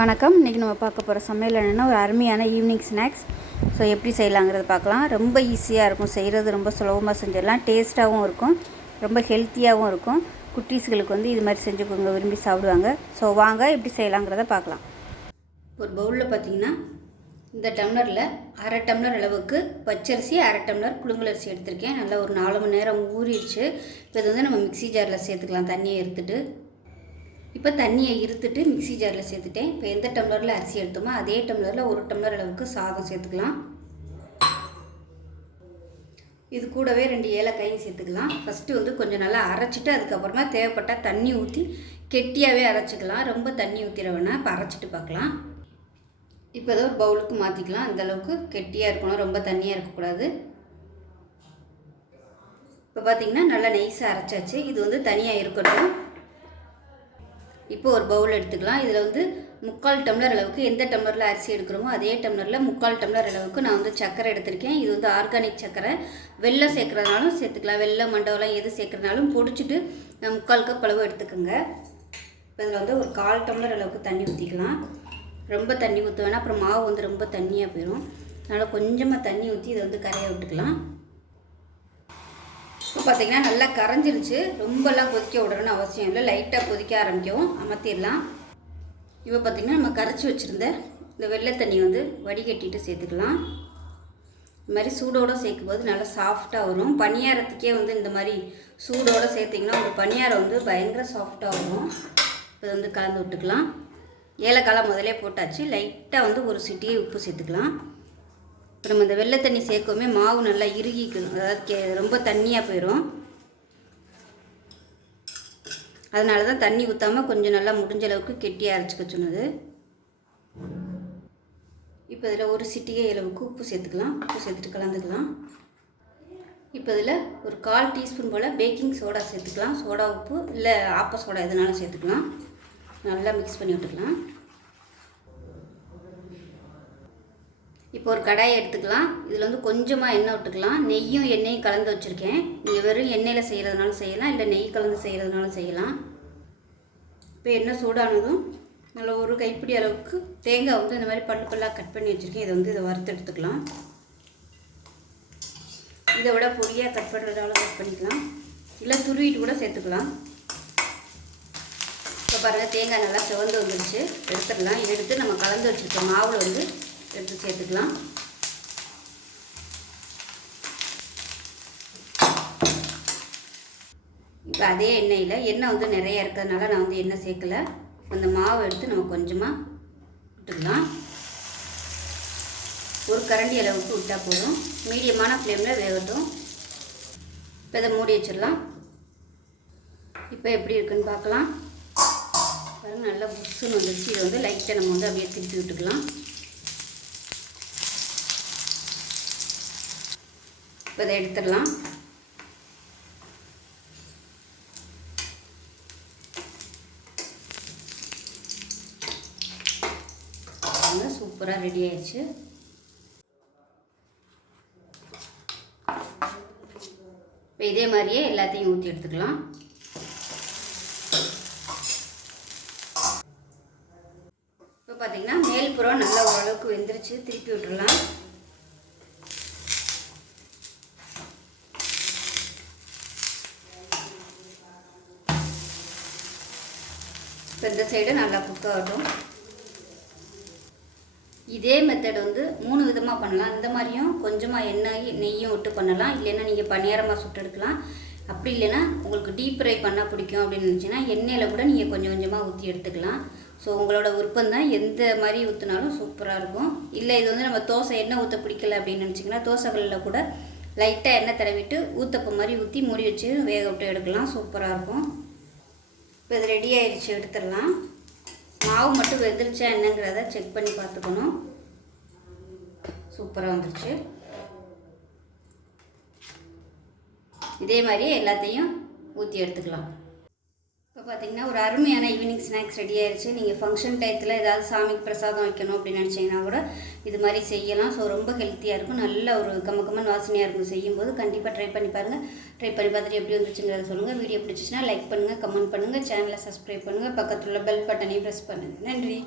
வணக்கம். இன்றைக்கி நம்ம பார்க்க போகிற சமையல் என்னென்னா ஒரு அருமையான ஈவினிங் ஸ்நாக்ஸ். ஸோ எப்படி செய்யலாங்கிறத பார்க்கலாம். ரொம்ப ஈஸியாக இருக்கும், செய்கிறது ரொம்ப சுலபமாக செஞ்சிடலாம். டேஸ்ட்டாகவும் இருக்கும், ரொம்ப ஹெல்த்தியாகவும் இருக்கும். குட்டீஸ்களுக்கு இது மாதிரி செஞ்சு கொடுங்க, விரும்பி சாப்பிடுவாங்க. ஸோ வாங்க எப்படி செய்யலாங்கிறத பார்க்கலாம். ஒரு பவுலில் பார்த்திங்கன்னா இந்த டம்ளரில் அரை டம்ளர் அளவுக்கு பச்சரிசி, அரை டம்ளர் புழுங்கலரிசி எடுத்திருக்கேன். நல்லா ஒரு 4 மணி நேரம் ஊறிடுச்சு. இப்போ இது நம்ம மிக்ஸி ஜாரில் சேர்த்துக்கலாம். தண்ணியை எடுத்துகிட்டு இப்போ தண்ணியை இருத்துட்டு மிக்ஸி ஜாரில் சேர்த்துட்டேன். இப்போ எந்த டம்ளரில் அரிசி எடுத்தோமோ அதே டம்ளரில் 1 டம்ளர் அளவுக்கு சாதம் சேர்த்துக்கலாம். இது கூடவே 2 ஏலக்காயும் சேர்த்துக்கலாம். ஃபஸ்ட்டு கொஞ்சம் நல்லா அரைச்சிட்டு அதுக்கப்புறமா தேவைப்பட்டால் தண்ணி ஊற்றி கெட்டியாகவே அரைச்சிக்கலாம். ரொம்ப தண்ணி ஊற்றிட வேணாம். இப்போ அரைச்சிட்டு பார்க்கலாம். இப்போ ஏதோ ஒரு பவுலுக்கு மாற்றிக்கலாம். அந்தளவுக்கு கெட்டியாக இருக்கணும், ரொம்ப தண்ணியாக இருக்கக்கூடாது. இப்போ பார்த்திங்கன்னா நல்லா நைஸாக அரைச்சாச்சு. இது தனியாக இருக்கட்டும். இப்போ ஒரு பவுல் எடுத்துக்கலாம். இதில் 3/4 டம்ளர் அளவுக்கு எந்த டம்ளரில் அரிசி எடுக்கிறோமோ அதே டம்ளரில் 3/4 டம்ளர் அளவுக்கு நான் சர்க்கரை எடுத்திருக்கேன். இது ஆர்கானிக் சர்க்கரை. வெல்லம் சேர்க்குறதுனாலும் சேர்த்துக்கலாம். வெல்லம், மண்டவெல்லாம் எது சேர்க்குறதுனாலும் பொடிச்சிட்டு 3/4 கப் அளவு எடுத்துக்கோங்க. இப்போ இதில் ஒரு 1/4 டம்ளர் அளவுக்கு தண்ணி ஊற்றிக்கலாம். ரொம்ப தண்ணி ஊற்ற வேணால், அப்புறம் மாவு ரொம்ப தண்ணியாக போயிடும். அதனால் கொஞ்சமாக தண்ணி ஊற்றி இதை கரைய விட்டுக்கலாம். இப்போ பார்த்திங்கன்னா நல்லா கரைஞ்சிருச்சு. ரொம்பலாம் கொதிக்க விடணும்னு அவசியம் இல்லை. லைட்டாக கொதிக்க ஆரம்பிக்கவும் அமர்த்திடலாம். இப்போ பார்த்திங்கன்னா நம்ம கரைச்சி வச்சுருந்த இந்த வெள்ளை தண்ணி வடிகட்டிட்டு சேர்த்துக்கலாம். இந்த மாதிரி சூடோடு சேர்க்கும்போது நல்லா சாஃப்டாக வரும். பணியாரத்துக்கே இந்த மாதிரி சூடோடு சேர்த்திங்கன்னா ஒரு பணியாரம் பயங்கர சாஃப்டாக வரும். இப்போ கலந்து விட்டுக்கலாம். ஏலக்காய் முதலே போட்டாச்சு. லைட்டாக ஒரு சிட்டிகை உப்பு சேர்த்துக்கலாம். இப்போ நம்ம இந்த வெள்ளை தண்ணி சேர்க்கவுமே மாவு நல்லா இறுகிக்கணும். அதாவது ரொம்ப தண்ணியாக போயிடும். அதனால தான் தண்ணி ஊற்றாமல் கொஞ்சம் நல்லா முடிஞ்ச அளவுக்கு கெட்டியாக அரைச்சிக்க சொன்னது. இப்போ இதில் ஒரு சிட்டிகை அளவுக்கு உப்பு சேர்த்துக்கலாம். உப்பு சேர்த்துட்டு கலந்துக்கலாம். இப்போ இதில் ஒரு 1/4 டீஸ்பூன் போல் பேக்கிங் சோடா சேர்த்துக்கலாம். சோடா உப்பு இல்லை ஆப்ப சோடா எதுனாலும் சேர்த்துக்கலாம். நல்லா மிக்ஸ் பண்ணி விட்டுக்கலாம். இப்போ ஒரு கடாயை எடுத்துக்கலாம். இதில் கொஞ்சமாக எண்ணெய் விட்டுக்கலாம். நெய்யும் எண்ணெயும் கலந்து வச்சுருக்கேன். நீங்கள் வெறும் எண்ணெயில் செய்கிறதுனாலும் செய்யலாம், இல்லை நெய் கலந்து செய்கிறதுனாலும் செய்யலாம். இப்போ எண்ணெய் சூடானதும் நல்லா ஒரு கைப்பிடி அளவுக்கு தேங்காய் இந்த மாதிரி பல்லாக கட் பண்ணி வச்சுருக்கேன். இதை வறுத்து எடுத்துக்கலாம். இதை விட பொடியாக கட் பண்ணுறதால கட் பண்ணிக்கலாம், இல்லை துருவிட்டு கூட சேர்த்துக்கலாம். இப்போ பாருங்கள், தேங்காய் நல்லா சிவந்து வந்துடுச்சு. எடுத்துடலாம். எடுத்து நம்ம கலந்து வச்சுருக்க மாவில் எடுத்து சேர்த்துக்கலாம். இப்போ அதே எண்ணெய் நிறைய இருக்கிறதுனால நான் எண்ணெய் சேர்க்கலை. அந்த மாவை எடுத்து நம்ம கொஞ்சமாக விட்டுக்கலாம். ஒரு கரண்டி அளவுக்கு விட்டால் போதும். மீடியமான ஃப்ளேமில் வேகட்டும். இப்போ இதை மூடி வச்சிடலாம். இப்போ எப்படி இருக்குன்னு பார்க்கலாம். பாருங்கள், நல்லா புஷ்ஷுன்னு வந்துடுச்சு. இதை லைட்டாக நம்ம அப்படியே திருப்பி விட்டுக்கலாம். இப்போ இதை எடுத்துடலாம். சூப்பராக ரெடி ஆயிடுச்சு. இப்போ இதே மாதிரியே எல்லாத்தையும் ஊற்றி எடுத்துக்கலாம். இப்போ பார்த்திங்கன்னா மேல்புறம் நல்லா ஓரளவுக்கு வெந்துருச்சு. திருப்பி விட்டுடலாம். இப்போ இந்த சைடு நல்லா குக் ஆகட்டும். இதே மெத்தட் 3 விதமாக பண்ணலாம். இந்த மாதிரியும் கொஞ்சமாக எண்ணெய் நெய்யும் விட்டு பண்ணலாம். இல்லைன்னா நீங்கள் பணியாரமாக சுட்டு எடுக்கலாம். அப்படி இல்லைன்னா உங்களுக்கு டீப் ஃப்ரை பண்ணால் பிடிக்கும் அப்படின்னு நினச்சிங்கன்னா எண்ணெயில் கூட நீங்கள் கொஞ்சம் கொஞ்சமாக ஊற்றி எடுத்துக்கலாம். ஸோ உங்களோட விருப்பம் தான். எந்த மாதிரி ஊற்றினாலும் சூப்பராக இருக்கும். இல்லை இது நம்ம தோசை எண்ணெய் ஊற்ற பிடிக்கல அப்படின்னு நினச்சிங்கன்னா தோசைகளில் கூட லைட்டாக எண்ணெய் தடவிட்டு ஊற்றப்ப மாதிரி ஊற்றி மூடி வச்சு வேக விட்டு எடுக்கலாம். சூப்பராக இருக்கும். இப்போ இது ரெடி ஆகிடுச்சு. எடுத்துடலாம். மாவு மட்டும் வெந்துருச்சா என்னங்கிறத செக் பண்ணி பார்த்துக்கணும். சூப்பராக வந்துருச்சு. இதே மாதிரியே எல்லாத்தையும் ஊற்றி எடுத்துக்கலாம். இப்போ பார்த்திங்கன்னா ஒரு அருமையான ஈவினிங் ஸ்நாக்ஸ் ரெடி ஆயிடுச்சு. நீங்கள் ஃபங்க்ஷன் டயத்தில் ஏதாவது சாமிக்கு பிரசாதம் வைக்கணும் அப்படின்னு நினச்சிங்கன்னா கூட இது மாதிரி செய்யலாம். ஸோ ரொம்ப ஹெல்த்தியாக இருக்கும். நல்ல ஒரு கம்மன் வாசனையாக இருக்கும். செய்யும்போது கண்டிப்பாக ட்ரை பண்ணி பாருங்கள். ட்ரை பண்ணி பார்த்துட்டு எப்படி வந்துச்சுங்கிறத சொல்லுங்கள். வீடியோ பிடிச்சிச்சின்னா லைக் பண்ணுங்கள், கமெண்ட் பண்ணுங்கள், சேனலை சப்ஸ்கிரைப் பண்ணுங்கள், பக்கத்தில் உள்ள பெல் பட்டனையும் ப்ரெஸ் பண்ணுங்கள். நன்றி.